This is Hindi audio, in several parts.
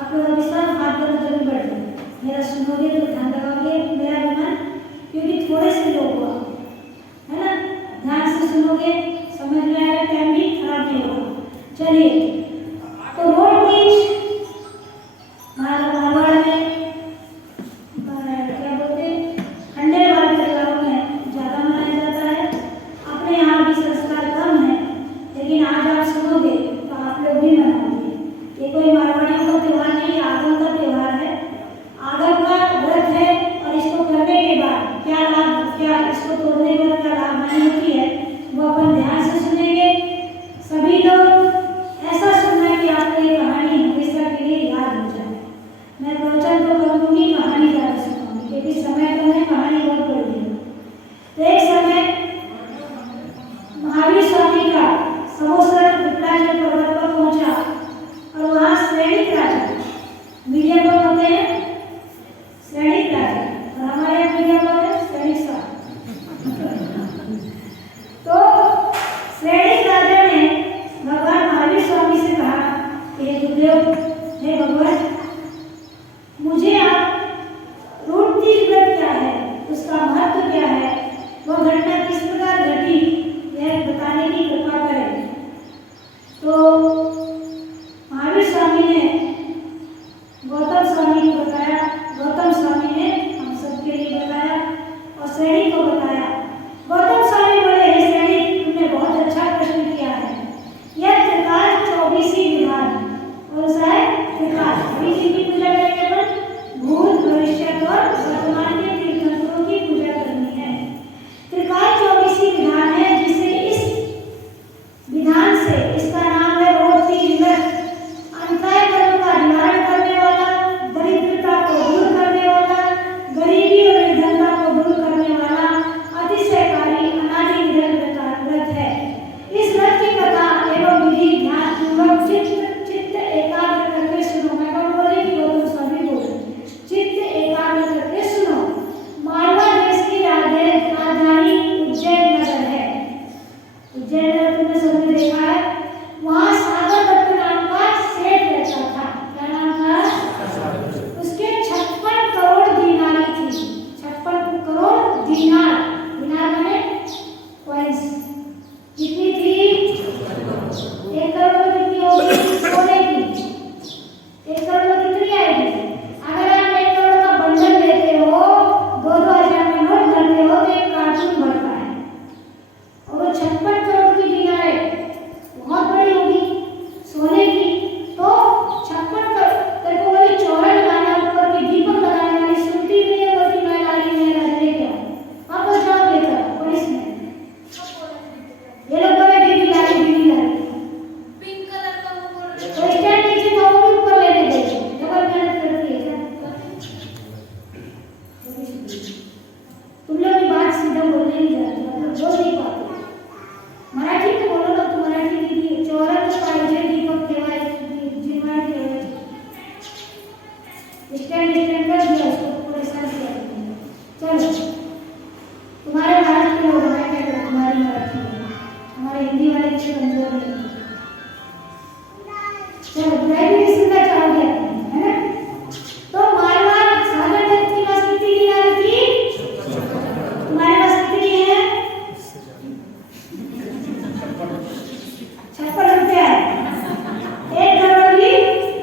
आप लोग अभी सब हाथ पर जरूर बैठ जाए, मेरा सुनोगे तो ध्यान लगाओगे मेरा विमान, क्योंकि थोड़े से लोग हुआ है ना, ध्यान से सुनोगे, समझ में आएगा, टाइम भी खराब नहीं होगा। चलिए, तो रोड बीच मारवाड़ में क्या बोलते हैं, खंडेलवाल परिवारों में ज़्यादा मनाया जाता है। अपने यहाँ भी संस्कार कम है, लेकिन आज आप सुनोगे तो आप लोग भी मनाओगे। ये कोई मारवाड़ियों का त्यौहार नहीं, आगम का त्यौहार है, आगम का व्रत है। और इसको करने के बाद क्या लाभ, क्या इसको तोड़ने के बाद क्या लाभ हानि होती है, वो अपन ध्यान से सुनेंगे सभी लोग। ऐसा सुनना कि आपको ये कहानी हमेशा के लिए याद हो जाए। मैं प्रवचन तो करूँगी, कहानी ज़्यादा सुनाऊंगी, क्योंकि समय कम है, कहानी बहुत बड़ी है। तो एक समय महावीर स्वामी का समोसर विकटाचल पर्वत पर पहुंचा और वहाँ श्रेणिक राजा, मीडिया कौन होते हैं, श्रेणिक राजा, और हमारे यहाँ मीडिया कौन है, श्रेणिक साहब। तो श्रेणिक राजा ने भगवान महावीर स्वामी से कहा, हे गुरुदेव, हे भगवान, मुझे आप रूढ़ती व्रत क्या है, उसका महत्व क्या है, वह घटना किस प्रकार घटी, यह बताने की कृपा करें। तो महावीर स्वामी ने गौतम स्वामी को बताया, गौतम स्वामी ने हम सबके लिए बताया और श्रेणी को बताया। गौतम स्वामी बोले, हे श्रेणी, तुमने बहुत अच्छा प्रश्न किया है। यह त्रिकाल 24 विधान, कौन सा है, त्रिकाल। अभी किसकी पूजा करेंगे अपन, भूत भविष्य और वर्तमान के तीर्थंकरों की पूजा करनी है। त्रिकाल 24 विधान है, जिसे इस विधान से, इसका नाम है रोटी व्रत। अंतराय कर्म का निवारण करने वाला, दरिद्रता को दूर करने वाला, गरीबी और निर्धनता को दूर करने वाला अतिशयकारी अनादि निरंतर व्रत है। इस व्रत की कथा एवं विधि ध्यानपूर्वक चित्त एकाग्र करके सुनो। मैं कौन बोलेगी, गौतम स्वामी बोले, चित्त एकाग्र करके सुनो। मालवा देश की राजधानी उज्जैन नगर है। उज्जैन नगर तुमने सबने देखा है। वहाँ सागर दत्त नाम का सेठ रहता था। क्या नाम था, उसके 56 करोड़ दीनारी थी। 56 करोड़ दीनार, दीनार माने कॉइंस। कितनी थी, 1 करोड़ में कितनी होगी, सोने की 1 करोड़ में कितनी आएगी। अगर आप 1 करोड़ का बंडल लेते हो, 2-2 हजार का नोट करते हो, तो एक कार्टून भरता है। और वो 56 करोड़ की दीनार है, बहुत बड़ी होगी सोने की। तो 56 तेरे को वाली चौड़ा लगाना, ऊपर की दीपक लगाने वाली सुनती नहीं है, बोलती मैं ला रही हूँ, ला लेके आओ, वापस जाओ लेकर पुलिस में। ये लोग बोले दीदी ला रही, दीदी ला रही, पिंक कलर का वो बोल रहे तो स्टैंड नीचे तो वो भी ऊपर लेने गए, डबल मेहनत करती है क्या। तुम लोग की बात सीधा बोलने नहीं जाती, मतलब बोल नहीं पाते। मराठी में बोलो ना, तो मराठी दीदी चौरस पाहिजे, दीपक ठेवायचे, जिरवाय ठेवायचे, स्टैंड कर दिया उसको, पूरे सर से। चलो, तुम्हारे महाराष्ट्र में होना है क्या, तुम्हारी मराठी में, हमारे हिंदी वाले से कमजोर नहीं। चलो, बुराई भी सुनना चाहोगे, है ना। तो मारवाड़ सागर दत्त की पास कितनी दीनार थी, तुम्हारे पास कितनी है, 56 रुपया है। 1 करोड़ की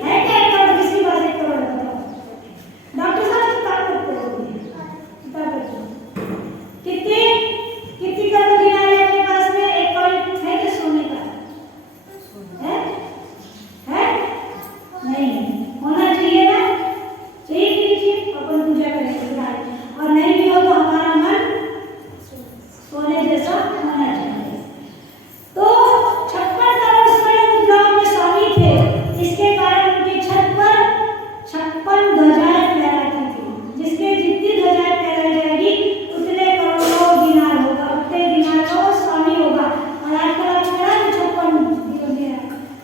है क्या, 1 करोड़ किसके पास, 1 करोड़ बताओ। डॉक्टर साहब किताब करते हो, किताब करते हो, कितनी कितनी करोड़ दीनार है आपके पास में, 1 पॉइंट है क्या सोने का, है नहीं, होना चाहिए ना, चाहिए कि नहीं चाहिए, अपन पूजा करेंगे। और नहीं भी हो तो हमारा मन सोने जैसा होना चाहिए। तो 56 करोड़ स्वर्ण मुद्राओं में स्वामी थे, इसके कारण उनकी छत पर 56 ध्वजाएं फहराती थी। जिसके जितनी ध्वजाएं फहराई जाएगी उतने करोड़ों दीनार होगा, उतने दीनार का स्वामी होगा। और आजकल आप करा 56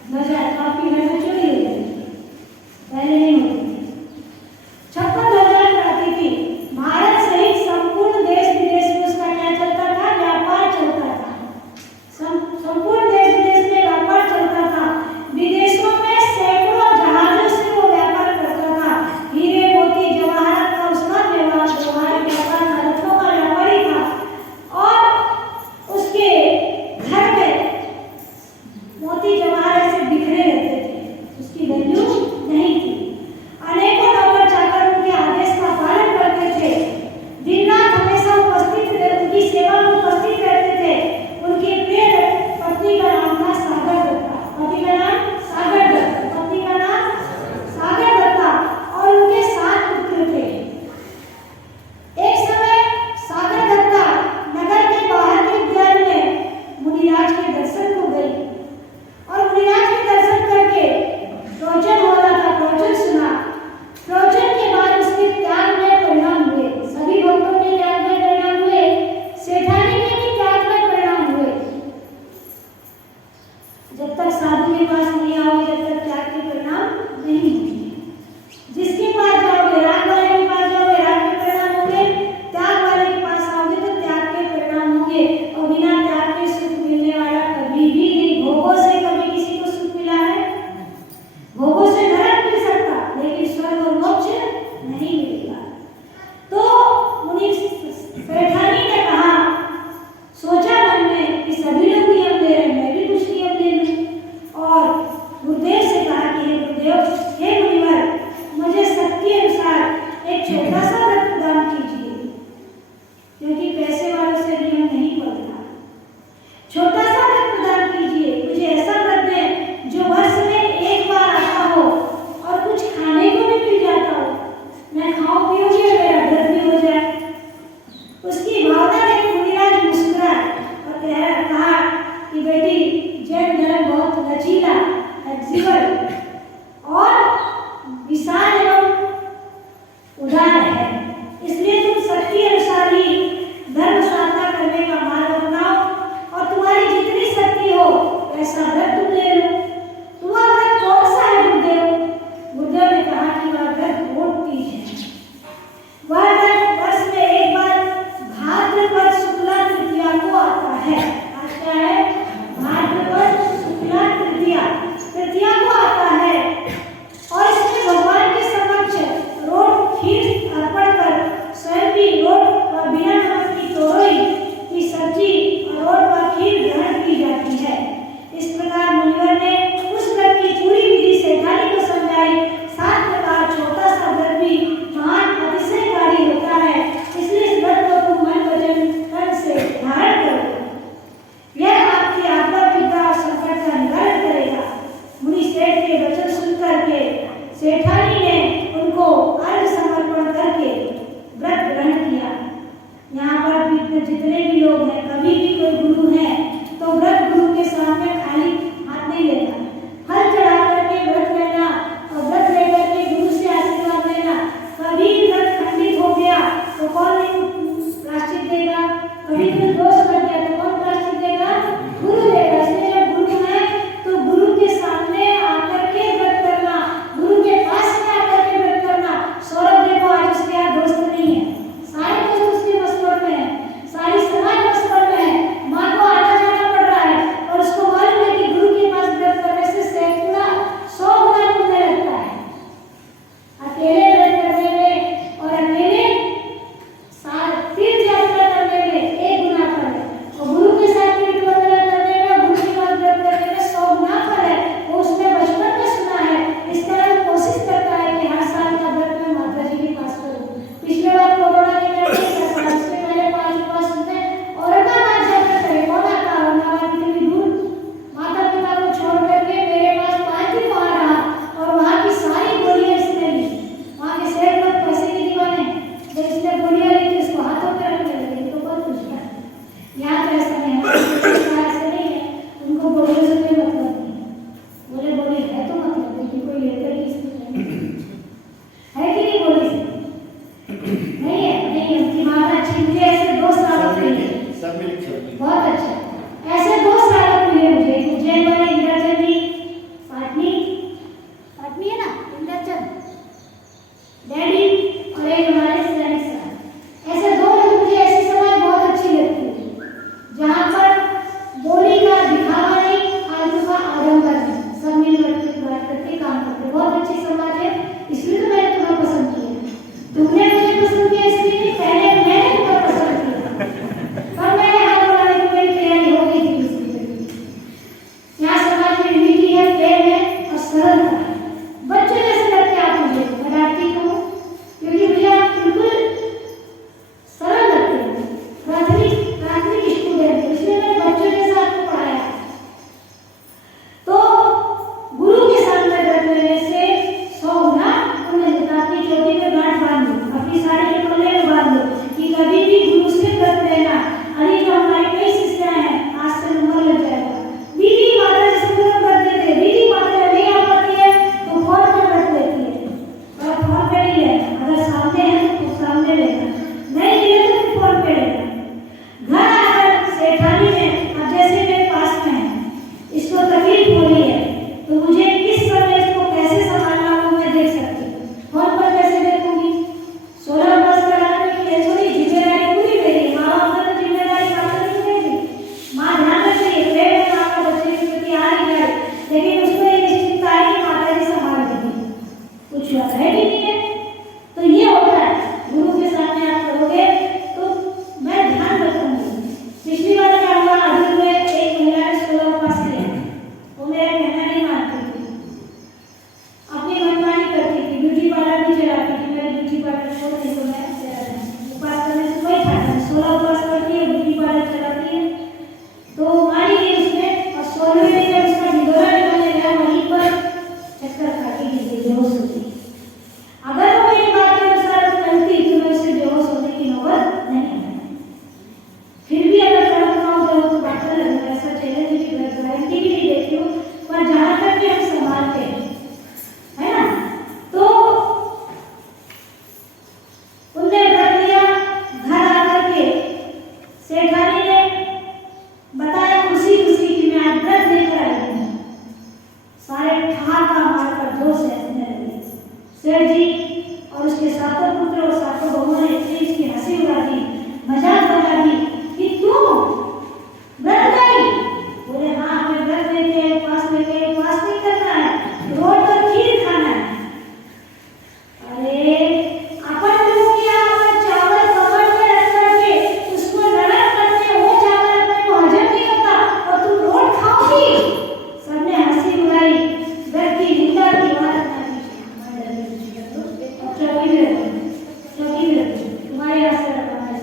ध्वजाएं, तो आपकी घर में चोरी हो जाएगी, पहले नहीं होती थी। 56 ध्वजाएं फहराती थी। भारत सहित दूसरी बात है कि नहीं है। तो ये होता है, गुरु के सामने आप करोगे तो मैं ध्यान रखूंगी। पिछली बार क्या हुआ, अभी में एक महिला ने 16 पास किया, वो मेरा कहना नहीं मानती थी, अपनी मनमानी करती थी, ब्यूटी पार्लर भी चलाती थी। मेरे ब्यूटी पार्लर छोड़ दी तो मैं पास करने से कोई फायदा नहीं। 16 पास करती है, ब्यूटी पार्लर चलाती है, तो मानी गई उसमें। और 16वें में जब उसका ढिंडोरा निकलने गया, वहीं पर चक्कर खा के गिर गई, बेहोश हो गई। अगर वो मेरी बात के अनुसार चलती तो मैं उसे बेहोश होने की नौबत नहीं आई। फिर भी अगर कर्म ना हो तो डॉक्टर लगेगा, ऐसा चैलेंज की गारंटी भी नहीं देती हूँ, पर जहाँ तक कि हम संभालते हैं, है ना, तो उनने व्रत लिया। घर आकर के सेठानी ने बताया खुशी खुशी कि मैं आज व्रत लेकर आई हूँ। सारे ठहाका मारकर जोर से हंसने लगे। सेठ जी और उसके सातों पुत्र और सातों बहुओं ने इतनी इसकी हंसी उड़ा दी, मजाक बना दी कि तू व्रत गई। बोले हाँ, हमें व्रत लेके उपवास नहीं करना है, रोज तो खीर खाना है। अरे अपन लोग क्या, अपन चावल कवर में रख करके उसको नरम करके वो चावल अपने को हजम नहीं होता और तुम रोज खाओगी। सबने हंसी उड़ाई, व्रत की निंदा की, बात ना कीजिए। चौकी भी रखो, तुम्हारे यहाँ से रखना है।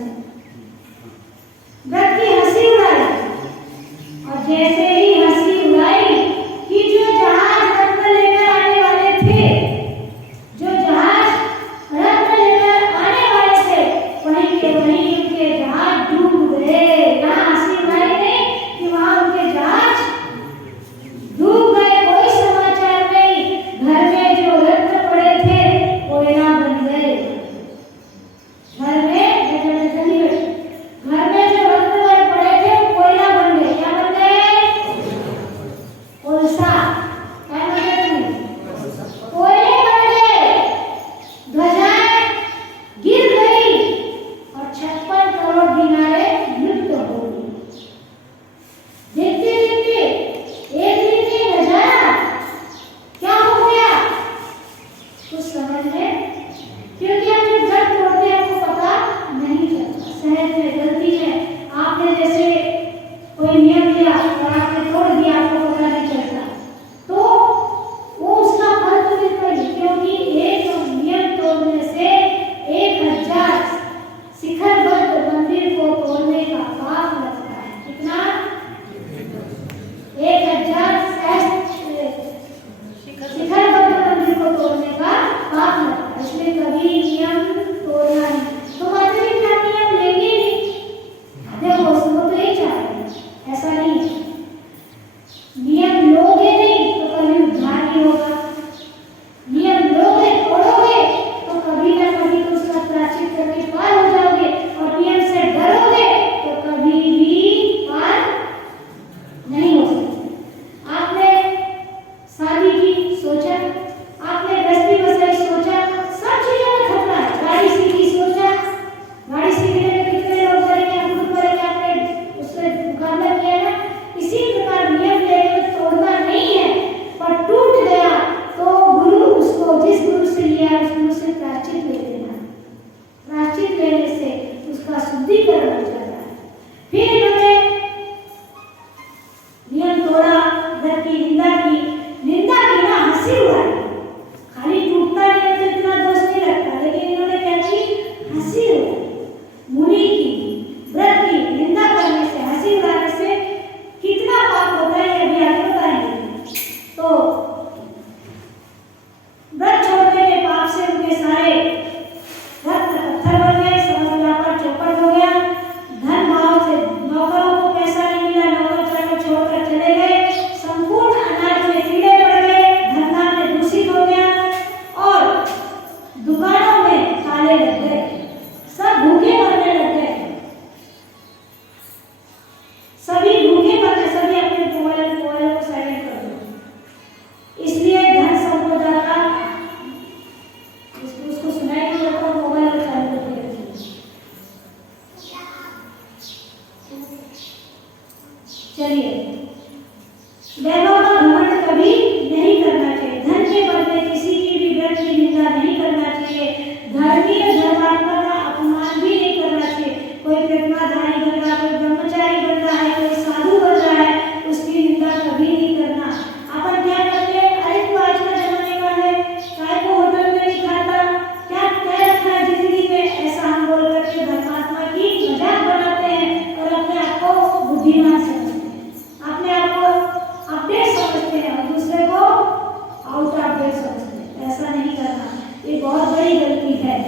बहुत बड़ी गलती है।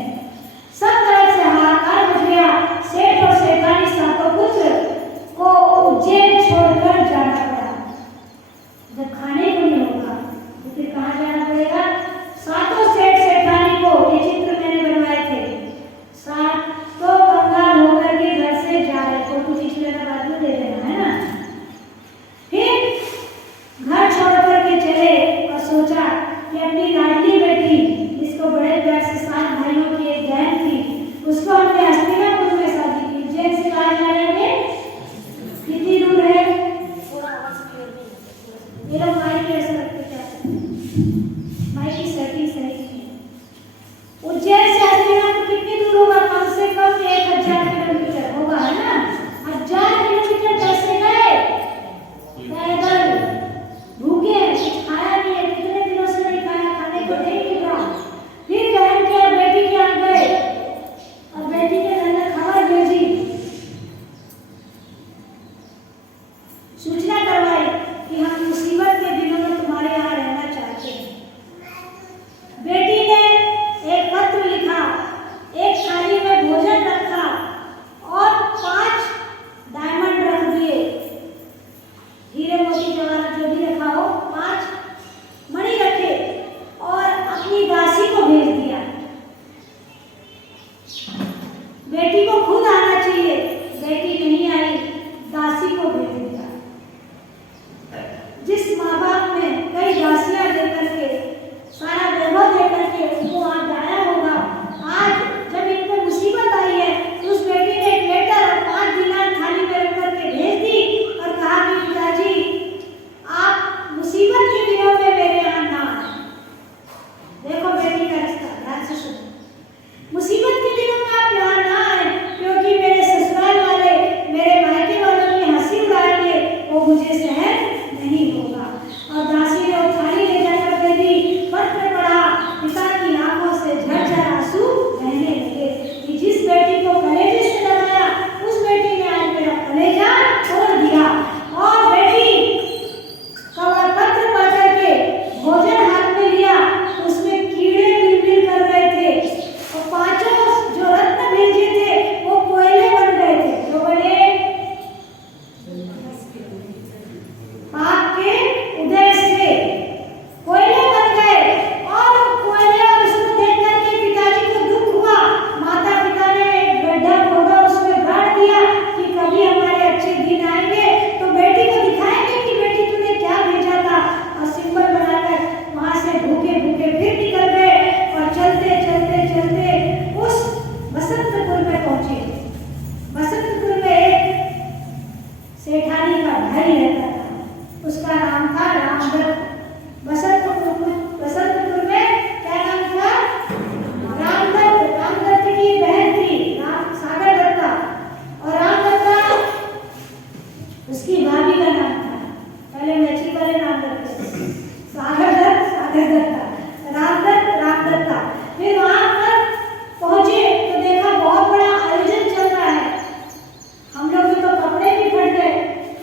सब तरफ से हाहाकार मच गया। सेठ और सेठानी सातों पुत्र को उज्जैन छोड़कर जाना पड़ा। जब खाने को नहीं होगा तो फिर कहाँ जाना पड़ेगा? सातों सेठ सेठानी को, ये चित्र मैंने बनवाए थे, सातों कंगाल होकर के घर से जा रहे। फोटो खींच लेना, बाद में दे देना, है ना। फिर घर छोड़ करके चले और सोचा कि अपनी लाडली बेटी, जिसको बड़े प्यार से 7 भाइयों की एक बहन थी, उसको हमने हस्तिनापुर में शादी की। उज्जैन से कहाँ जा रहे हैं? कितनी दूर है? ये लोग माइक कैसे रखते क्या? माइक की सेटिंग सही नहीं है। उज्जैन से हस्तिनापुर कितनी दूर होगा? कम से कम 1000 किलोमीटर होगा, है ना। 1000 किलोमीटर कैसे गए? पैदल, भूखे, कुछ खाया नहीं है, कितने दिनों से नहीं खाया, खाने को नहीं मिल रहा। फिर बहन के और बेटी के यहाँ गए और बेटी के घर में खबर भेजी, सूचना करवाई कि हम मुसीबत के दिनों में तुम्हारे यहाँ रहना चाहते हैं। बेटी ने एक पत्र लिखा, एक थाली में भोजन रखा और 5 डायमंड रख दिए, हीरे मोती जवाहरात जो भी रखा हो, 5 मणि रखे और अपनी दासी को भेज दिया। बेटी को खुद आना चाहिए, बेटी नहीं आई, दासी को भेज दिया। जिस माँ बाप ने कई दासियां देकर के, सारा वैभव देकर के उनको वहां जाया होगा, आज जब इन पर मुसीबत आई है तो उस बेटी ने एक लेटर और 5 दिनार थाली में रख करके भेज दी और कहा कि पिताजी आप मुसीबत के दिनों में मेरे यहाँ ना आए। देखो बेटी का रिश्ता, ध्यान से सुनो। मुसीबत के दिनों में आप यहाँ ना आए क्योंकि मेरे ससुराल वाले, मेरे मायके वालों की हंसी उड़ाएंगे, वो मुझे सहन नहीं होगा। और दासी ने वो थाली ले जाकर दे दी। पत्र पढ़ा, पिता की आंखों से झरझर आंसू बहने लगे कि जिस बेटी को कलेजे से लगाया उस बेटी ने आज मेरा कलेजा तोड़ दिया। और बेटी का पत्र पढ़ करके भोजन हाथ में लिया, उसमें कीड़े बिलबिल कर रहे थे और 5 जो रत्न भेजे थे वो कोयले बन गए थे। जो बने? पाप के उदय से कोयले बन गए। और कोयले, और उसको देख करके पिताजी को दुख हुआ। माता पिता ने एक गड्ढा खोदा, उसमें गाड़ दिया कि कभी हमारे अच्छे दिन आएंगे तो बेटी को दिखाएंगे कि बेटी तूने क्या भेजा था। और सिंबल बनाकर वहां से भूखे भूखे फिर निकल गए और चलते चलते चलते उस बसंतपुर में पहुंचे। बसंतपुर में एक सेठानी का भाई रहता था, उसका नाम था रामदत्त। बसंतपुर में क्या नाम था? रामदत्त। रामदत्त की बहन थी सागर दत्ता, और रामदत्ता उसकी भाभी का नाम था। पहले मैची वाले नाम रखते थे, सागर दत्ता, रामदत्त, रामदत्ता। फिर वहां पर पहुंचे तो देखा बहुत बड़ा आयोजन चल रहा है। हम लोग के तो कपड़े भी फट गए,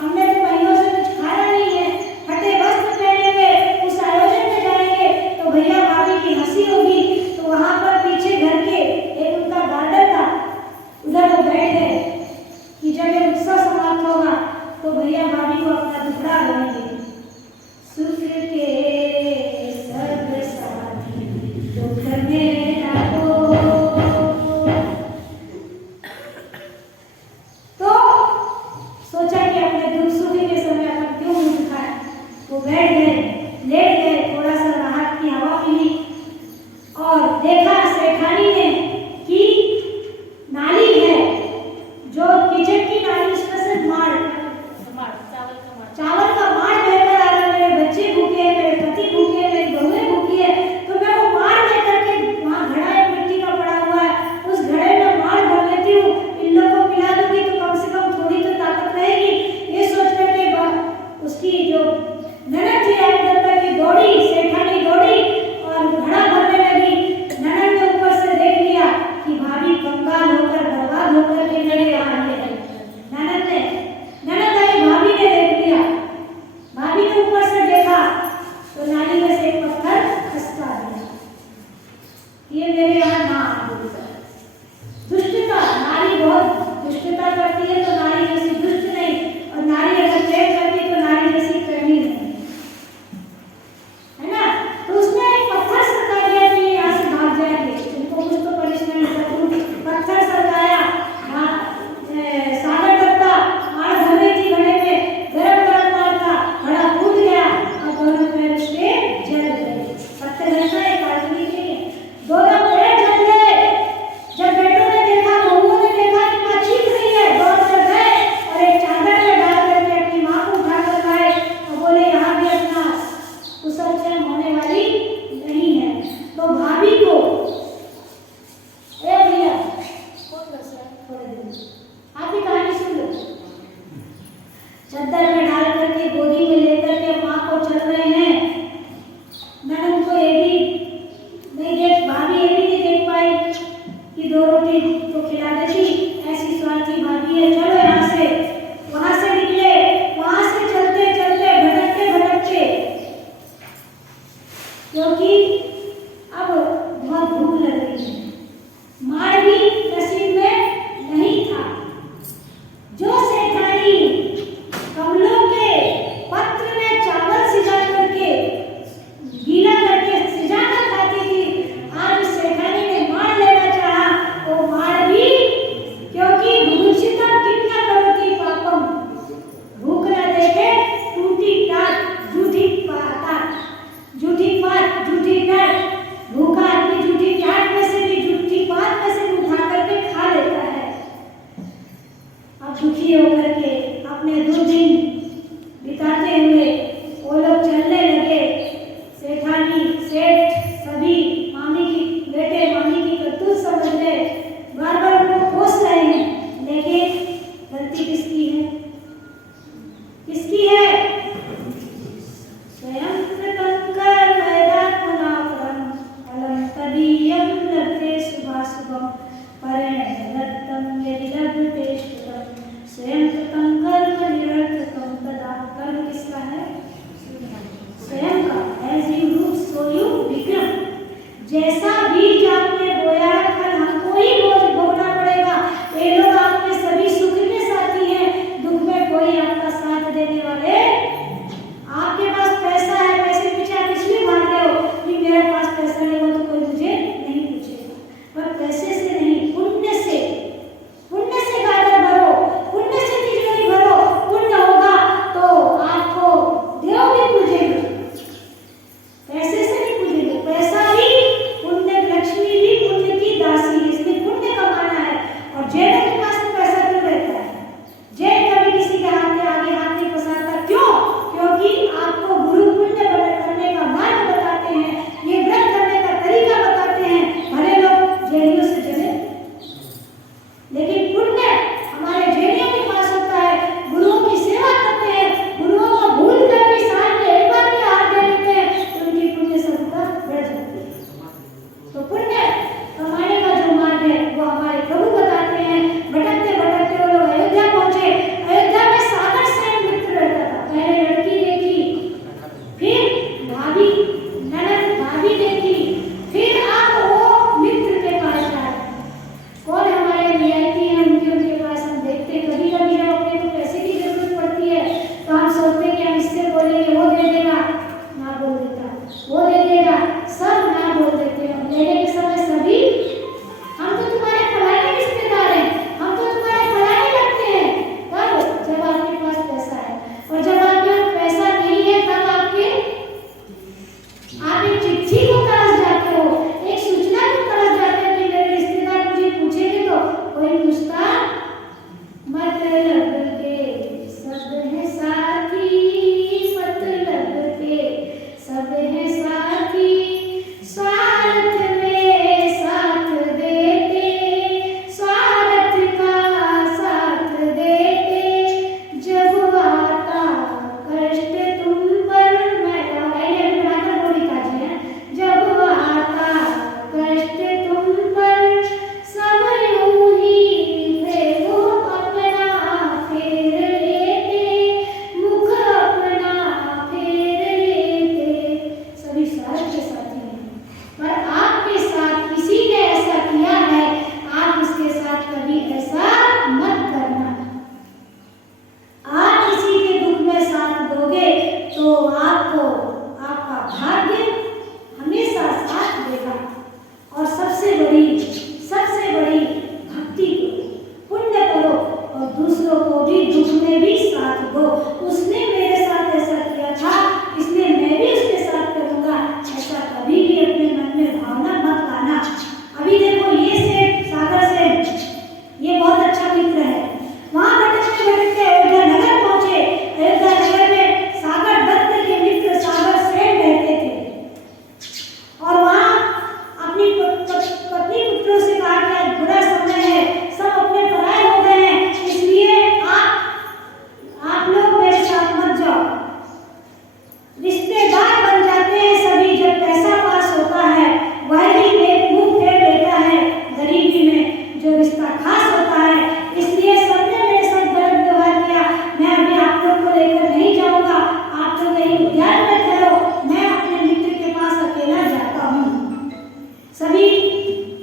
हमने तो महीनों से कुछ खाया नहीं है, फटे वस्त्र पहनेंगे, उस आयोजन में जाएंगे तो भैया भाभी की हंसी होगी। तो वहां पर पीछे घर के एक उनका गार्डन था, उधर वो बैठ गए कि जब ये उत्सव समाप्त होगा तो भैया भाभी को अपना दुखड़ा बोलेंगे। सुख के सब साथी दुख में ना हो। तो सोचा कि अपने दुख सुखी के समय अपन क्यों मुंह दिखाएं। वो बैठ गए, लेट गए, थोड़ा सा राहत की हवा मिली और देखा सेठानी ने कि नाली है, जो किचन की नाली, उसमें से चावल का माड़ बहकर आ रहा है। मेरे बच्चे भूखे हैं, मेरे पति भूखे हैं, मेरी बहुएं भूखी है, तो मैं वो माड़ लेकर के, वहाँ घड़ा एक मिट्टी का पड़ा हुआ है, उस घड़े में माड़ भर लेती हूँ, इन लोगों को पिला दूंगी तो कम से कम थोड़ी तो ताकत रहेगी। ये सोच करके उसकी जो ननद थी रामदत्ता की दौड़ी, सेठानी दौड़ी और घड़ा भरने लगी। ननद ने ऊपर से देख लिया ये मेरे यहाँ ना बोलता है। दुष्टता, नारी बहुत दुष्टता करती है तो नारी जैसी दुष्ट नहीं, और नारी अगर प्रेम करती है तो नारी जैसी प्रेमी नहीं, है ना। तो उसने एक पत्थर सरका दिया कि यहाँ से भाग जाएंगे, उनको कुछ तो पनिशमेंट जरूर। पत्थर सरकाया, सागर डब्बा आड़ धर रही थी घड़े में, गरम गरम मार था, घड़ा कूद गया और दोनों पैर उसके जल गए। पत्थर घटना एक आदमी के लिए, दोनों पैर जल गए। जब बेटों ने देखा, बहुओं ने देखा कि माँ चीख रही है, दौड़ कर गए और एक चादर में डाल करके अपनी माँ को उठा कर लाए और बोले यहाँ भी अपना कुशल क्षेम होने वाली नहीं है। तो भाभी को, ए भैया आप ही कहानी सुन लो। चादर में डाल करके गोदी में लेकर के माँ को चल रहे हैं। ननद को ये भी नहीं देख, भाभी ये भी नहीं देख पाई कि दो रोटी तो खिला देती, ऐसी स्वार्थी भाभी है। चलो यहाँ से, वहां से निकले, वहां से चलते चलते भटकते भटकते, क्योंकि अब बहुत भूख लग रही है। मार भी नसीब में नहीं था। जो सेठानी कमलों के पत्र में चावल सिजा करके, गीला करके सिजा कर खाती थी, आज उस सेठानी ने मार लेना चाहा तो मार भी, क्योंकि भूषितम कितना करोति पापम, भूख न देखे टूटी टाट झूठी पात, झूठी पात झूठी टाट। भूखा आदमी झूठी टाट में से भी, झूठी पात में से उठा करके खा लेता है। अब दुखी होकर के अपने दुर्दिन बिताते हुए वो लोग चलने लगे। सेठानी, सेठ सभी मामी की बेटे मामी की करतूत समझ गए, बार बार उनको कोस रहे हैं, लेकिन गलती किसकी है? किसकी है? स्वयं कृतं कर्मैदात्मनापरं फलं तदीयं लभते शुभाशुभं परिणयदत्तं यदि लभते शुभं स्वयं कृतं कर्म निरर्थकं तदा। कर्म किसका है? स्वयं का। As you do, so you become। जैसा बीज आपने बोया फल हमको ही भोगना पड़ेगा। ये लोग आपके सभी सुख के साथी हैं, दुख में कोई आपका साथ देने वाले। आपके पास पैसा है, पैसे पीछे आप इसलिए भाग रहे हो कि मेरे पास पैसा नहीं हो तो कोई मुझे नहीं पूछेगा, पर पैसे से नहीं, पुण्य से गागर भरो, पुण्य से तिजोरी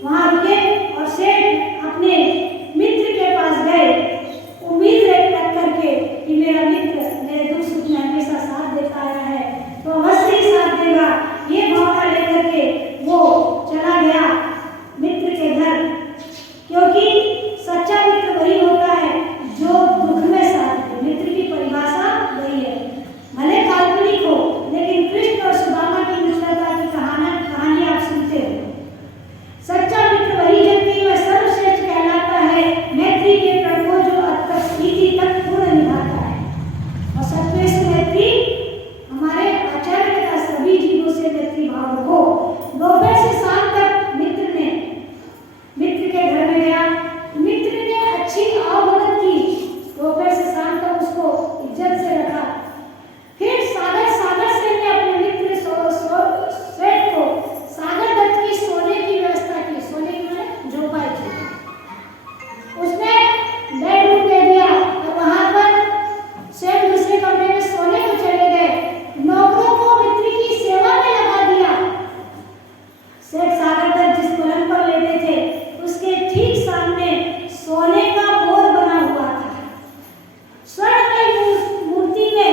वहां रुके और सेठ अपने मित्र के पास गए, उम्मीद रख करके कि मेरा मित्र मेरे दुख सुख में हमेशा साथ देता आया है तो अवश्य ही साथ देगा। ये भावना लेकर के वो चला गया मित्र के घर, क्योंकि सच्चा मित्र वही होता है जो दुख में साथ दे। मित्र की परिभाषा वही है, भले काल्पनिक हो लेकिन कृष्ण और सुदामा की मित्रता की कहानी आप सुनते हो। सच्चा मित्र वही जगती में सर्वश्रेष्ठ कहलाता है, मैत्री के प्रण को जो नीति तक पूर्ण निभाता है। और सत्य से मैत्री हमारे आचार्य ने कहा सभी जीवों से मैत्री भाव रखो। दोपहर से शाम तक मित्र के घर में गया, मित्र ने अच्छी आवभगत की, दोपहर से शाम तक उसको इज्जत से रखा। फिर सागर सेन ने अपने मित्र सेठ को सागर दत्त की सोने की व्यवस्था की, सोने की मैंने झोपड़ी की। उसने बेडरूम दे दिया और वहां पर सेठ दूसरे कमरे में सोने को चले गए। नौकरों को मित्र की सेवा में लगा दिया। सेठ सागर दत्त जिस पलंग पर लेटे थे उसके ठीक सामने सोने का मोर बना हुआ था। स्वर्णमय मूर्ति में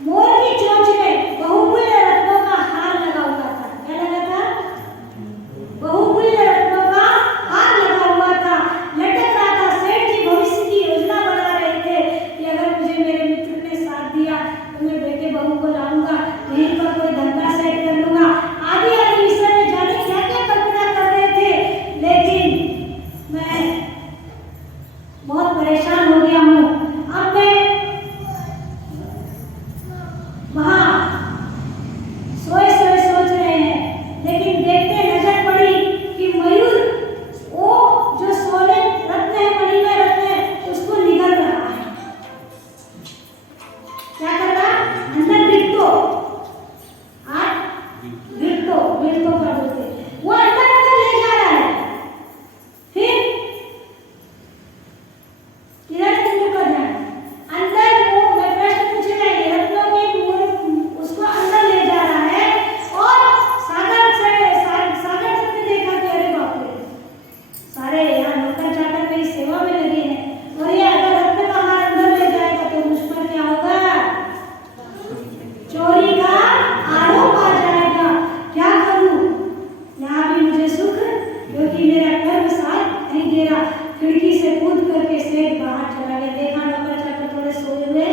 मोर की चोंच में बहुमूल्य रत्नों का हार लगा हुआ था। क्या लगा था? बहुमूल्य रत्नों का हार लगा हुआ था, लटक रहा था। सेठ जी भविष्य की योजना बना रहे थे कि अगर मुझे मेरे मित्र ने साथ दिया तो मैं बेटे बहू को लाऊंगा, यहीं पर कोई धंधा सेट कर लूंगा। आदि आदि विषय में जाने क्या क्या कल्पना कर रहे थे, लेकिन मैं बहुत परेशान हो गया हूँ। अब मैं वहां सोए सोच रहे हैं, लेकिन देखते नजर पड़ी कि मयूर वो जो सोने रत्न है, मणिमय रत्न है, उसको निगल रहा है। क्या कर रहा? अंदर विरतो कर बोलते, वो अंदर ले जा रहा है। फिर किरण बिंदु का ध्यान अंदर, वो मैं प्रश्न पूछ रहा है, रत्नों के मूल उसको अंदर ले जा रहा है। और सागर दत्त ने देखा कि अरे बाप रे, सारे यहाँ नौकर चाकर मेरी सेवा में लगे हैं और ये अगर रत्न का हार अंदर ले जाएगा तो मुझ पर क्या होगा? चोरी का आरोप आ जाएगा। क्या करूं? यहाँ भी मुझे सुख, क्योंकि मेरा कर्म साथ नहीं दे रहा। खिड़की से कूद करके सेठ बाहर चला गया। देखा नौकर चाकर थोड़े सोए हुए,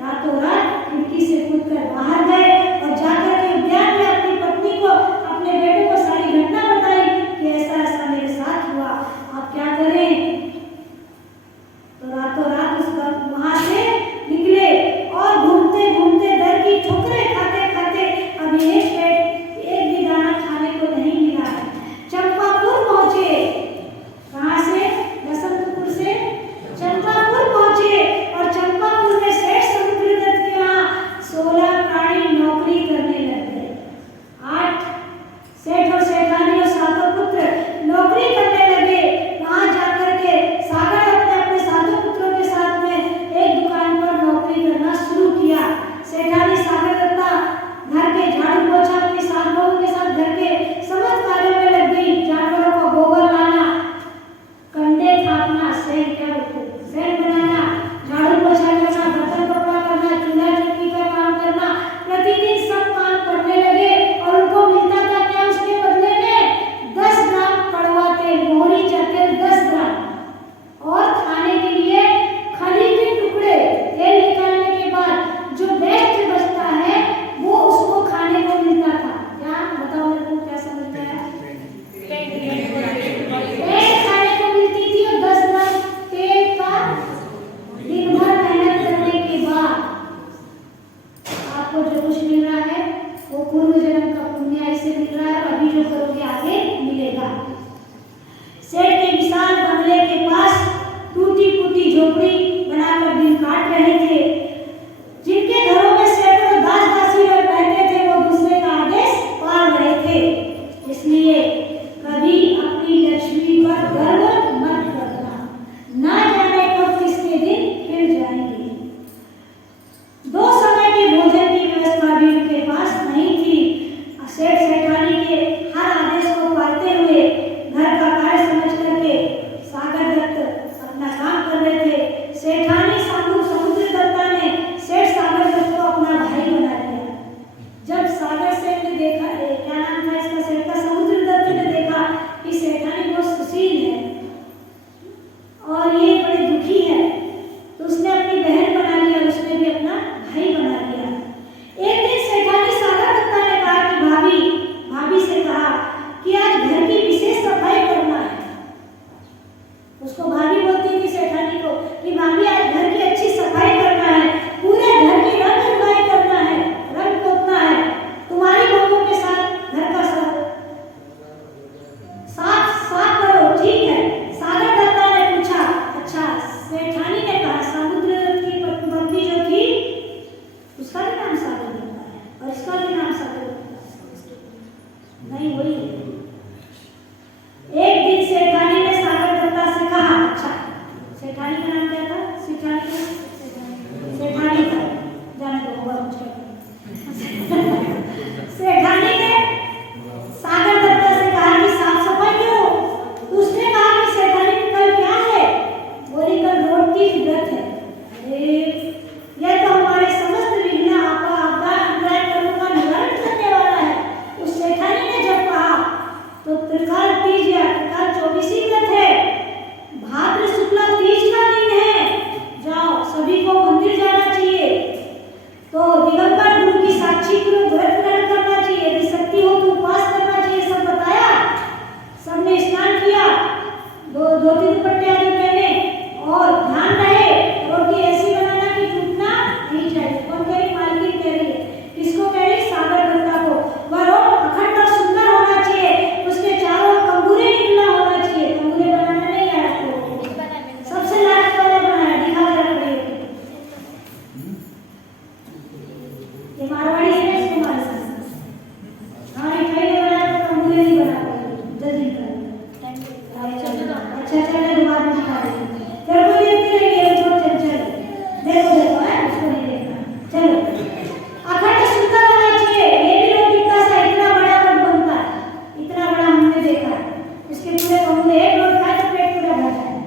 रातों रात खिड़की से कूद कर बाहर गए और जाकर के उद्यान में अपनी पत्नी को, अपने बेटे को सारी घटना बताई कि ऐसा ऐसा मेरे साथ हुआ, आप क्या करें? तो रातों रात उसका वहां से निकले और घूमते घूमते दर की ठोकरें खाते खाते अभी एक भी दाना खाने को नहीं मिला है। चंपापुर पहुंचे। कहां से? बसंतपुर से चंपापुर पहुंचे और चंपापुर में सेठ समुद्रदत्त के यहाँ 16 प्राणी नौकरी करने लग गए। 8 सेठ और सेठानी और 7 पुत्र नौकरी करने लगे। वहां जाकर के सागर अपने सातों पुत्रों के साथ में एक दुकान पर नौकरी करना शुरू किया। सेठानी सागर दत्ता घर के झाड़ू पोछा अपनी सात बहू के साथ घर के समस्त कार्यों में लग गई। जानवरों को गोबर लाना, कंडे थापना, सेन बनाना, झाड़ू पोछा करना, बर्तन कपड़ा करना, चूल्हा चौकी का काम करना, प्रतिदिन सब काम करने लगे। और उनको मिलता था क्या उसके बदले में? 10 ग्राम कड़वा तेल, मोहरी तेल 10 ग्राम और खाने के लिए खली के टुकड़े। तेल निकालने के बाद जो वेस्ट बचता है वो उसको खाने को मिलता था। क्या बताओ मेरे को, क्या समझता है? वेस्ट खाने को मिलती थी और 10 ग्राम तेल का दिन भर मेहनत करने के बाद आपको जो कुछ मिल रहा है वो पूर्व जन्म का पुण्य से मिल रहा है, अभी जो करोगे आगे मिलेगा। सेठ के विशाल बंगले के पास टूटी फूटी झोपड़ी बनाकर दिन काट रहे थे। जिनके घरों में सैकड़ों दास दासी लोग रहते थे वो दूसरे का आदेश पाल रहे थे। इसलिए कभी अपनी लक्ष्मी पर गर्व मत करना, ना जाने कब किसके दिन फिर जाएंगे। 2 समय के भोजन की व्यवस्था भी उनके पास नहीं थी। सेठ सेठानी के हर आदेश को पालते अच्छा चल मैं दोबारा में दिखा देती हूँ। तेरे को देखती रहेगी ये बहुत चंचल है। देखो देखो है उसको नहीं देखना। चलो अखंड सुंदर होना चाहिए। ये भी रोटी का सा इतना बड़ा रोट बनता है, इतना बड़ा हमने देखा है। उसके पूरे कमरे एक रोट खाए तो पेट पूरा भर जाए।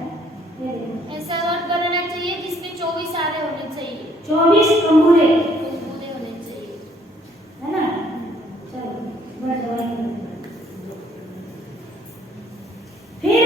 ये देखो ऐसा रोट बनाना चाहिए जिसमें 24 आने होने चाहिए, 24 अंगूरे पूरे होने चाहिए। है ना। चलो बढ़ जाओ। फिर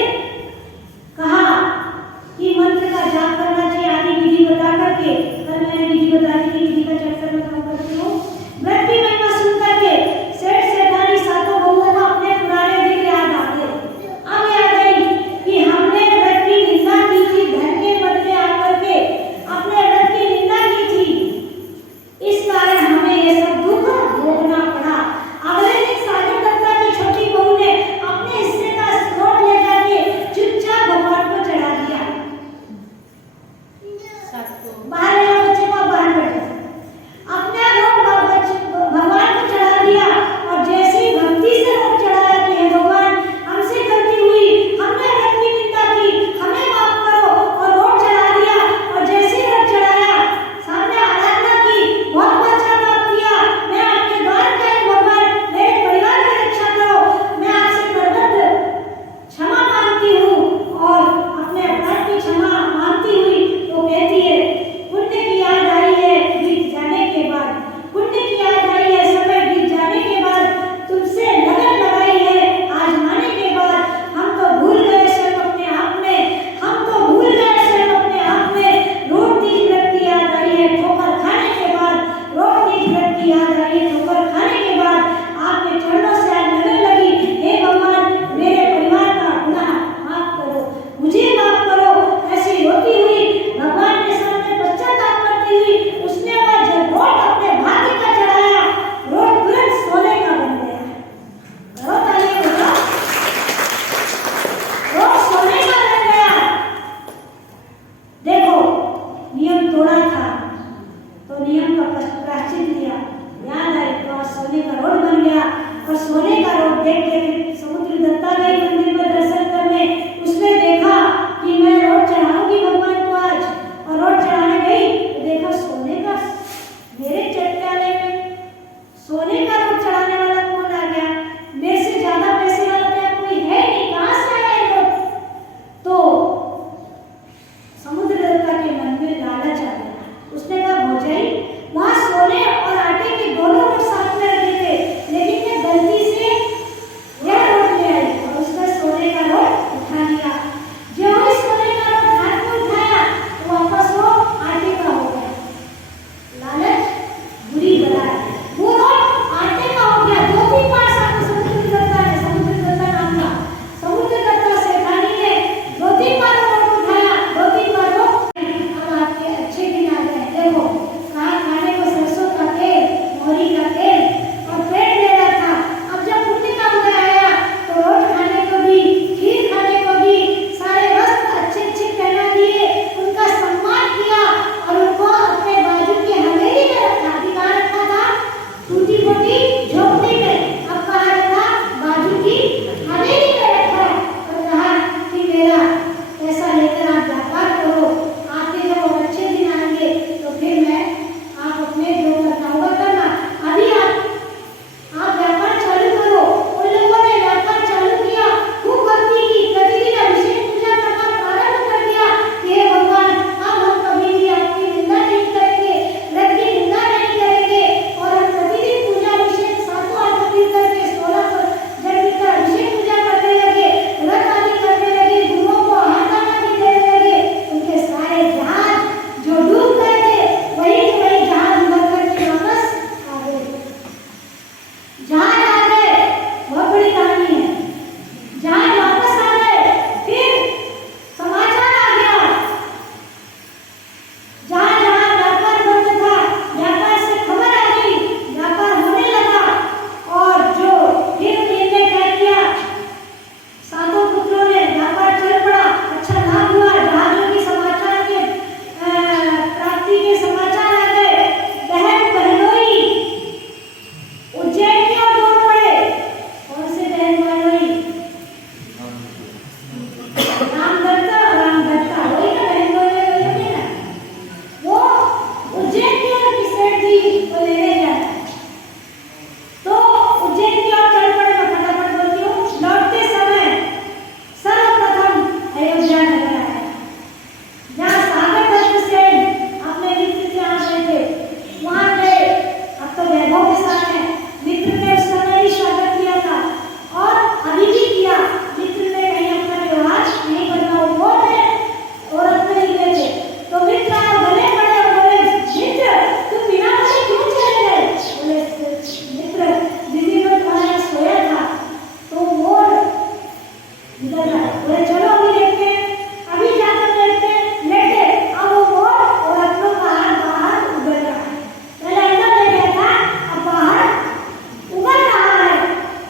निकल रहा है। बोले चलो अभी देखते हैं, अभी जाकर देखते हैं, लेटे अब वो मोर औरतों का हाथ बाहर उगल रहा है। पहले अंदर ले गया था, अब बाहर उगल रहा है।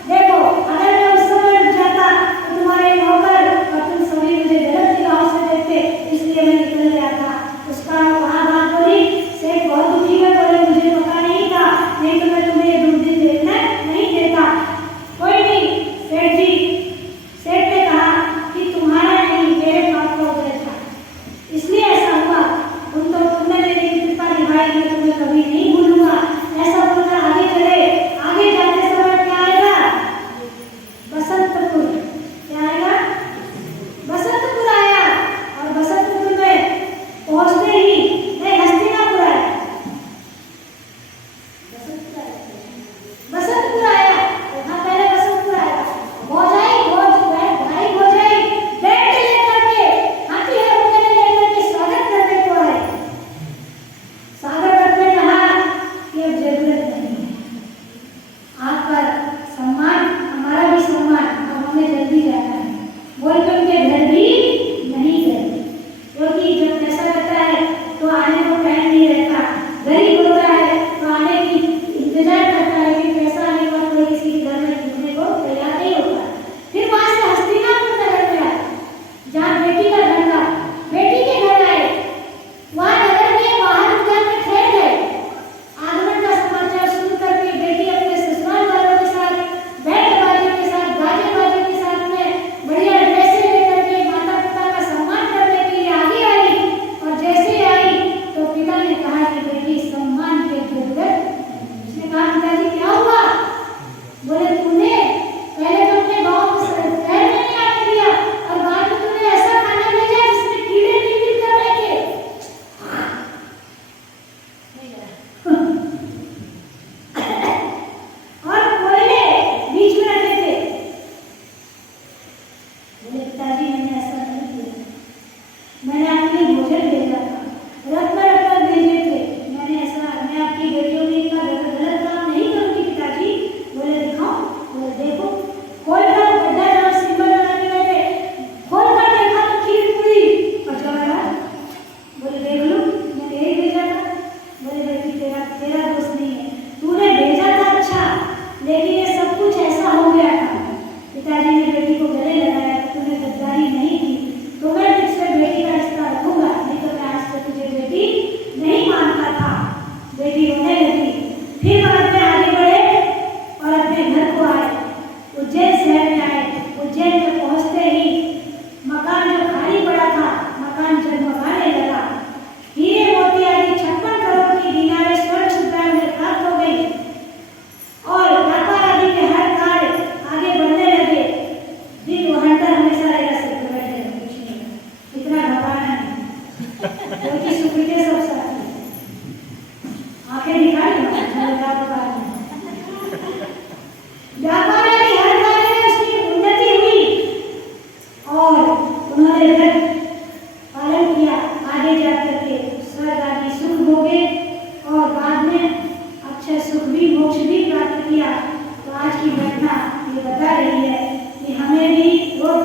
देखो अगर मैं उस समय रुक जाता तो तुम्हारे नौकर और तुम सभी मुझे गलत निगाहों से देखते, इसलिए मैं निकल गया था। उसका वहाँ बात बोली। सेठ बहुत दुखी है, बोले मुझे पता नहीं था, नहीं तो मैं तुम्हें ये दुर्दिन देखने नहीं देता। कोई नहीं सेठ जी, सेठ ने कहा कि तुम्हारा नहीं मेरे बाप का उदय था, इसलिए ऐसा हुआ। तुमने मेरी कृपा निभाई, मैं तुम्हें कभी नहीं भूलूंगा। ऐसा बोलकर आगे चले। आगे जाते समय क्या आएगा? बसंतपुर। क्या आएगा? बसंतपुर आया। और बसंतपुर में पहुंचते ही नहीं, हस्तिनापुर आया। बसंतपुर आया, वहां पहले बसंतपुर आया। भौजाई भाई भौजाई बैठ लेकर के हाथी है वगैरह लेकर के स्वागत करने को आए। स्वागत करने कहा कि अब जरूरत नहीं है आपका सम्मान, हमारा भी सम्मान, अब हमें जल्दी जाना है। बोल के उनके घर भी नहीं गए, क्योंकि जब पैसा रहता है तो आने को टाइम नहीं रहता। गरीब होता है तो आने की इंतजार करता है कि पैसा आने के बाद कोई किसी के घर में रुकने को तैयार नहीं होता। फिर वहां से हस्तिनापुर नगर में आए, जहाँ बेटी का घर था। बेटी के घर आए, वहां नगर के बाहर जाकर ठहर गए। आगमन का समाचार सुन करके बेटी अपने ससुराल वालों के साथ, बैंड बाजे के साथ, गाजे बाजे के साथ में बढ़िया ड्रेसें लेकर के माता पिता का सम्मान करने के लिए आगे आई। और जैसे ही आई तो पिता ने कहा कि बेटी सम्मान की जरूरत। उसने कहा पिताजी क्या हुआ? बोले तूने पहले तो अपने गाँव में शहर में नहीं आने दिया, और बाद में तूने ऐसा खाना भेजा जिसमें कीड़े टिक कर रहे थे। और कोयले बीच में रखे थे। बोले पिताजी मैंने ऐसा नहीं किया, मैंने आपके लिए भोजन भेजा था, रत्न भेजे थे। मैं आपकी बेटियों में इतना गलत काम नहीं करूंगी पिताजी। बोले दिखाओ। बोले देखो। खोल कर गड्ढा जहाँ सिंबल बनाने गए थे, खोल कर देखा तो खीर पूरी और जवाहर। बोले देख लो मैंने यही भेजा था। बोले बेटी तेरा दोस्त नहीं है, तूने भेजा था अच्छा, लेकिन ये सब कुछ ऐसा हो गया था। पिताजी ने बेटी को गले लगाया, तूने गद्दारी नहीं की तो मैं तुझसे बेटी का रिश्ता रखूंगा, नहीं तो मैं आज से तुझे बेटी नहीं मानता था। बेटी रोने लगी। फिर बाद में आगे बढ़े और अपने घर को आए। उज्जैन शहर में आए। उज्जैन में पहुंचते ही मकान जो खाली पड़ा था, मकान जगमगाने लगा। हीरे मोती आदि 56 करोड़ की दीनारें स्वर्ण मुद्राएं में प्राप्त हो गई और व्यापार आदि के हर कार्य आगे बढ़ने लगे। दिन वहंतर हमेशा रहेगा, सिर पर बैठे रहेगा, कुछ नहीं होगा। इतना घबराना नहीं, क्योंकि सुकृति सब साथी है। आंखें निकाली व्यापार आदि हर कार्य में उसकी उन्नति हुई और उन्होंने घर पालन किया। आगे जाकर के स्वर्ग आदि सुख भोगे और बाद में अक्षय सुख भी, मोक्ष भी प्राप्त किया। तो आज की घटना ये बता रही है कि हमें भी रोज